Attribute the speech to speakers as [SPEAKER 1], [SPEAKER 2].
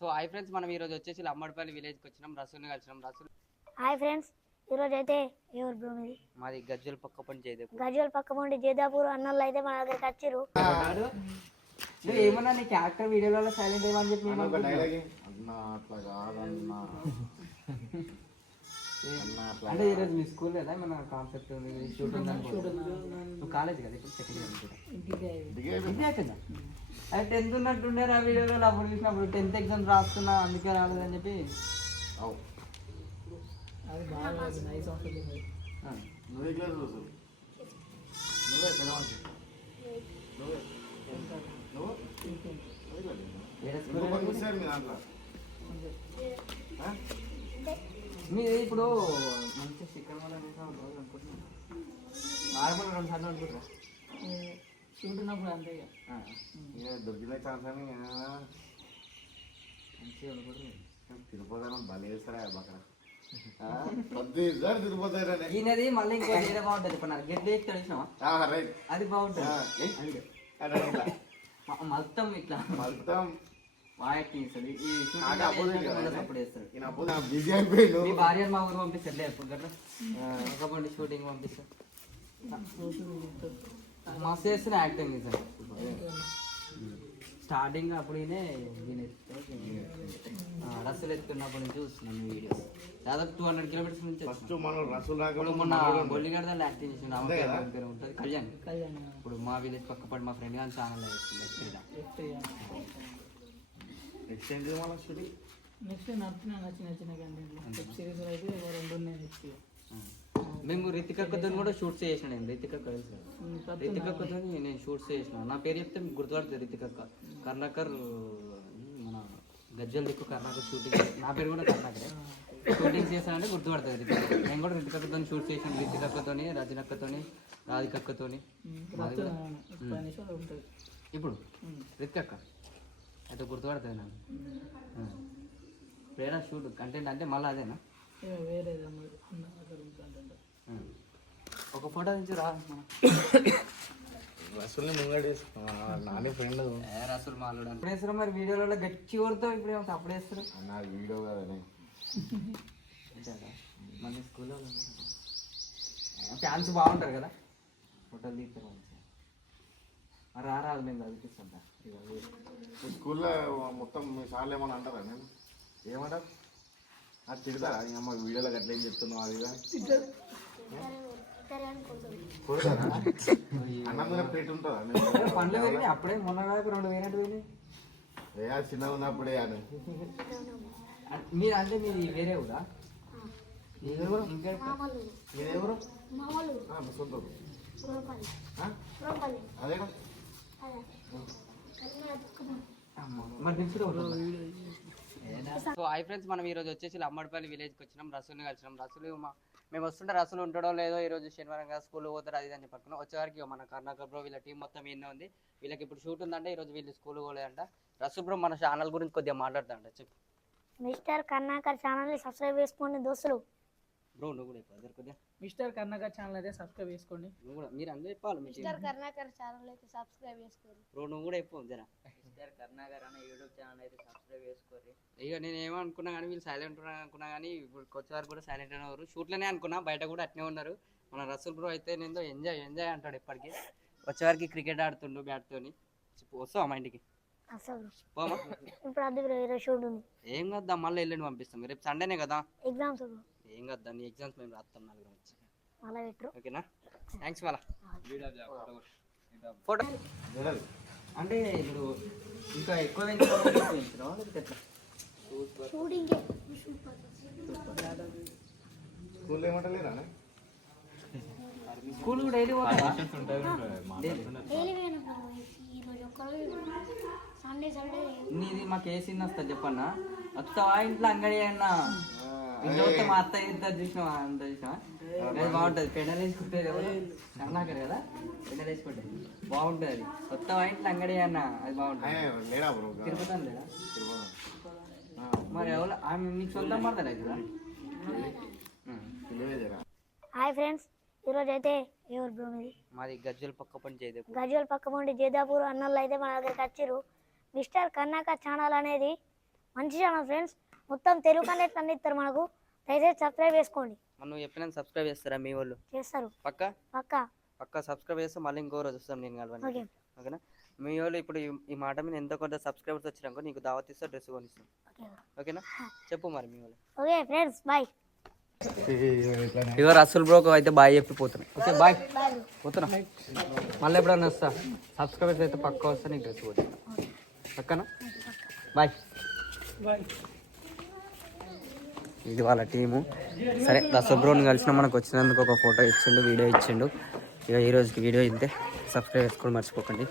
[SPEAKER 1] So hi friends మనం ఈరోజు వచ్చేసి అమ్మడిపల్లి విలేజ్కి వచ్చినాం రసూల్ని కలిసినాం. రసూల్
[SPEAKER 2] హాయ్ ఫ్రెండ్స్ ఈరోజు అయితే ఎవరు బ్రో మీది?
[SPEAKER 1] మాది గజ్జల పక్క పని చేయదు
[SPEAKER 2] గజ్వల్ పక్క ఉండి జేదాపూర్ అన్నోళ్ళు అయితే మన దగ్గరికి వచ్చిర్రు.
[SPEAKER 1] నువ్వు ఏమన్నా నీ క్యారెక్టర్ వీడియోలలో సైలెంట్ ఏమని చెప్పి
[SPEAKER 3] అట్లా కాదన్నా.
[SPEAKER 1] అంటే ఈరోజు మీ స్కూల్ లేదా? మన కాన్సెప్ట్ షూట్ నువ్వు కాలేజ్ కదా? ఇప్పుడు సెకండ్ ఇయర్ అయిపోయిందా అది టెన్త్ ఉన్నట్టుండే ఆ వీడియోలో అప్పుడు చూసినప్పుడు టెన్త్ ఎగ్జామ్ రాస్తున్నా అందుకే రాలేదని చెప్పి.
[SPEAKER 3] నువ్వే క్లాస్ రోజు నువ్వే నువ్వే. నువ్వు?
[SPEAKER 1] స్కూల్
[SPEAKER 3] నువ్వు పని చూసారు మీ దాంట్లో ఆ?
[SPEAKER 1] మీది ఇప్పుడు మంచి చికెన్ వల్ల అనుకుంటున్నాను నార్మల్ రెండు సార్లు అనుకుంటారా
[SPEAKER 4] చూంటున్నప్పుడు అంతే ఇక.
[SPEAKER 3] దొరికిన ఛాన్స్ అని
[SPEAKER 1] మంచిగా అనుకుంటున్నాను
[SPEAKER 3] తిరుపతి భలే వేస్తారా బకర ప్రతిసారి తిరిగిపోతారనే
[SPEAKER 1] ఈయనది మళ్ళీ ఇంకో వేరే బాగుంటుంది. ఇప్పుడు నాకు తెలిసినావా
[SPEAKER 3] రైట్.
[SPEAKER 1] అది బాగుంటుంది. మొత్తం ఇట్లా.
[SPEAKER 3] మొత్తం
[SPEAKER 1] ఈ
[SPEAKER 3] అయిపోయిండు.
[SPEAKER 1] మీ ఊరు ఎప్పుడు ఒకప్పుడు షూటింగ్ పంపిస్తారు మస్తు చేస్తున్న యాక్టింగ్ నిజంగా. స్టార్టింగ్ అప్పుడు రస్సులు ఎత్తుకున్నప్పటి నుంచి చూస్తున్నాను వీడియోస్. దాదాపు టూ హండ్రెడ్ కిలోమీటర్స్ నుంచి
[SPEAKER 3] ఫస్ట్ మనం రసూల్
[SPEAKER 1] ఇప్పుడు మొన్న బొల్లిగడ్డ యాక్టింగ్ చేసిన పేరు ఉంటుంది. కళ్యాణ్. ఇప్పుడు మా విలేజ్ పక్క పడి మా ఫ్రెండ్ కానీ ఛానల్ వేస్తుంది
[SPEAKER 4] నెక్స్ట్
[SPEAKER 3] ఏంటి మన షూటింగ్
[SPEAKER 4] నెక్స్ట్ నచ్చిన నచ్చిన నచ్చిన కంటెంట్. వెబ్ సిరీస్ అయితే రెండు ఉన్నాయి నెక్స్ట్.
[SPEAKER 1] మేము రితికక్కతో కూడా షూట్స్ చేసిన నేను రితికక్క తెలుసు?
[SPEAKER 4] కొత్త
[SPEAKER 1] రితికక్కతో నేను షూట్స్ చేసిన. నా పేరు చెప్తే మీకు గుర్తుపడుతుంది రితికక్క కర్ణాకర్ మన గజ్జల దిక్కు కర్ణాకర్ షూటింగ్ నా పేరు కూడా కర్ణాకరే. షూటింగ్ చేశానంటే గుర్తుపడుతుంది రితికక్క నేను కూడా రితికక్కతో షూట్ చేసాను రితికక్కతోని రజనక్కతోని రాధికక్కతోని
[SPEAKER 4] ఉమ్, కొత్త పది నిమిషాలు ఉంటుంది.
[SPEAKER 1] ఇప్పుడు. రితికక్క అయితే గుర్తుపడుతుంది నాకు. ప్రేరణ షూట్ కంటెంట్ అంటే మళ్ళీ అదేనా?
[SPEAKER 4] వేరే.
[SPEAKER 1] ఒక ఫోటో నుంచి రా.
[SPEAKER 3] రసూల్ని ముంగడి నాని ఫ్రెండ్.
[SPEAKER 1] రసూల్ వేస్తారు మరి? వీడియోలలో గట్టి కొడతావు ఇప్పుడు ఏమో అప్పుడు వేస్తారు?
[SPEAKER 3] నా వీడియో
[SPEAKER 1] అంతేనా? మన స్కూల్లో ఫ్యాన్స్ బాగుంటారు కదా? ఫోటోలు తీస్తారు మంచిగా మరి రా రాదు మేము చదివిస్తుంటా ఇక.
[SPEAKER 3] మీ స్కూల్లో మొత్తం మీ సార్లు ఏమన్నా అంటారా నేను? ఏమంటారు అది తిడతారా? నీ అమ్మ వీడియోలో గట్ల ఏం చెప్తున్నావు అది ఇది అని? కొడతారా? అన్నం మీద ప్లేట్ ఉంటుందా? నేను
[SPEAKER 1] పండ్లు పెరిగినాయి. అప్పుడే మొన్న కాక రెండు వేనట్టు పోయినాయి.
[SPEAKER 3] ఏ అది చిన్నగా ఉన్నప్పుడే అని.
[SPEAKER 1] మీరు అంటే మీది వేరే ఊరా?
[SPEAKER 3] నీదెవరు
[SPEAKER 1] ఇంకా?
[SPEAKER 3] నీదెవరు
[SPEAKER 2] మామూలు
[SPEAKER 3] ఆ, మీ సొంత అదేనా?
[SPEAKER 1] సో హై ఫ్రెండ్స్ మనం ఈరోజు వచ్చేసి అమ్మడిపల్లి విలేజ్కి వచ్చినాం రసూల్ని కలిసినాం. రసూలు మా మేము వస్తుంటే రసూలు ఉంటాడో లేదో ఈ రోజు శనివారం కదా స్కూల్ పోతారు అది ఇది అని చెప్పనుకున్నాం వచ్చేవారికి మన కర్ణాకర్ బ్రో వీళ్ళ టీం మొత్తం ఈయన ఉంది. వీళ్ళకి ఇప్పుడు షూట్ ఉందంటే ఈరోజు వీళ్ళు స్కూల్ పోలేదంట. రసూల్ బ్రో మన ఛానల్ గురించి కొద్దిగా మాట్లాడతాంట చెప్పు.
[SPEAKER 2] మిస్టర్ కర్ణాకర్ ఛానల్ని సబ్స్క్రైబ్ చేసుకోండి దోస్తులు.
[SPEAKER 1] బ్రో నువ్వు కూడా చెప్పు అదే కొద్దిగా.
[SPEAKER 4] మిస్టర్ కర్ణాకర్ ఛానల్ అయితే సబ్స్క్రైబ్ చేసుకోండి.
[SPEAKER 1] నువ్వు కూడా మీరు అందరూ చెప్పాలి మీ team.
[SPEAKER 2] కర్ణాకర్ ఛానల్ అయితే సబ్స్క్రైబ్ చేసుకోండి.
[SPEAKER 1] బ్రో నువ్వు కూడా చెప్పు జరా. ఇక నేను ఏమనుకున్నా కానీ వీళ్ళు సైలెంట్ అనుకున్నా కానీ ఇప్పుడు వచ్చేవారు కూడా సైలెంట్ ఉన్నారు. షూట్లోనే అనుకున్నా బయట కూడా అట్నే ఉన్నారు. మన రసూల్ బ్రో అయితే నేను ఎంజాయ్ ఎంజాయ్ అంటాడు ఎప్పటికీ వచ్చేవారికి క్రికెట్ ఆడుతుండు బ్యాట్ తోని. చెప్పు వస్తావా మా ఇంటికి?
[SPEAKER 2] ఇప్పుడు అది బ్రో ఈరోజు షూట్ ఉంది.
[SPEAKER 1] ఏం కద్దా మళ్ళీ ఎల్లుండి పంపిస్తాం. రేపు సండేనే కదా?
[SPEAKER 2] ఎగ్జామ్స్
[SPEAKER 1] ఏం కద్దా నీ ఎగ్జామ్స్ మేము రాస్తాం నలుగురం వచ్చి
[SPEAKER 2] మళ్ళీ పెట్టరు
[SPEAKER 1] ఓకేనా? థ్యాంక్స్ వాళ్ళ ఫోటో. అంటే ఇప్పుడు ఇంకా ఎక్కువ
[SPEAKER 3] స్కూల్లో ఏమంటలేరా
[SPEAKER 1] స్కూల్ డైలీ నీది మాకు ఏ సీన్ వస్తుంది చెప్పన్నా? వస్తావా ఇంట్లో అంగడి అన్న వస్తే మా అత్త ఇంత చూసినావా అంత చూసినావా అది బాగుంటుంది. పెడలు వేసుకుంటే కదా? పెడలు వేసుకుంటే బాగుంటుంది అది. అంగడి అన్న అది బాగుంటుంది.
[SPEAKER 3] లేడా బ్రో?
[SPEAKER 1] తిరుపతి లేదా మరి ఎవరు? ఆమె నీకు సొంతం పడతారా కదా?
[SPEAKER 2] హాయ్ ఫ్రెండ్స్ ఈరోజు అయితే ఎవరు బ్రో మీది?
[SPEAKER 1] మాది గజ్జల పక్క పని చేయదు
[SPEAKER 2] గజ్వల్ పక్క జేదాపూర్ అన్నోళ్ళు అయితే మన దగ్గరికి వచ్చిర్రు. మిస్టర్ కర్ణాకర్ ఛానల్ అనేది మంచి ఛానల్ ఫ్రెండ్స్ మొత్తం తెలుగు కంటెంట్ అందిస్తారు మనకు. దయచేసి సబ్స్క్రైబ్ చేసుకోండి.
[SPEAKER 1] మనం చెప్పిన సబ్స్క్రైబ్ చేస్తారా మీ వాళ్ళు?
[SPEAKER 2] చేస్తారు.
[SPEAKER 1] పక్క?
[SPEAKER 2] పక్క.
[SPEAKER 1] పక్క సబ్స్క్రైబ్ చేస్తే మళ్ళీ ఇంకో రోజు వస్తాం నేను కలవని
[SPEAKER 2] ఓకే.
[SPEAKER 1] ఓకేనా? మీ వాళ్ళు ఇప్పుడు ఈ- మాట మీద ఎంతో కొంత సబ్స్క్రైబర్స్ వచ్చినాక నీకు దావత్ ఇస్తా డ్రెస్ కొనిస్తాం.
[SPEAKER 2] ఓకే.
[SPEAKER 1] ఓకేనా? చెప్పు మరి మీ వాళ్ళు.
[SPEAKER 2] Okay friends bye.
[SPEAKER 1] ఇగో రసూల్ బ్రోకు అయితే బాయ్ చెప్పి పోతున్నా ఓకే బాయ్. పోతున్నా. మళ్ళీ ఎప్పుడన్నా వస్తా. సబ్స్క్రైబర్స్ అయితే పక్క వస్తా నీకు డ్రెస్ పోతా పక్కన. బాయ్. ఇది వాళ్ళ టీము. సరే రసూల్ కలిసిన మనకు వచ్చినందుకు ఒక ఫోటో ఇచ్చిండు వీడియో ఇచ్చిండు. ఇక ఈ రోజుకి వీడియో ఇంతే. సబ్స్క్రైబ్ చేసుకోండి మర్చిపోకండి.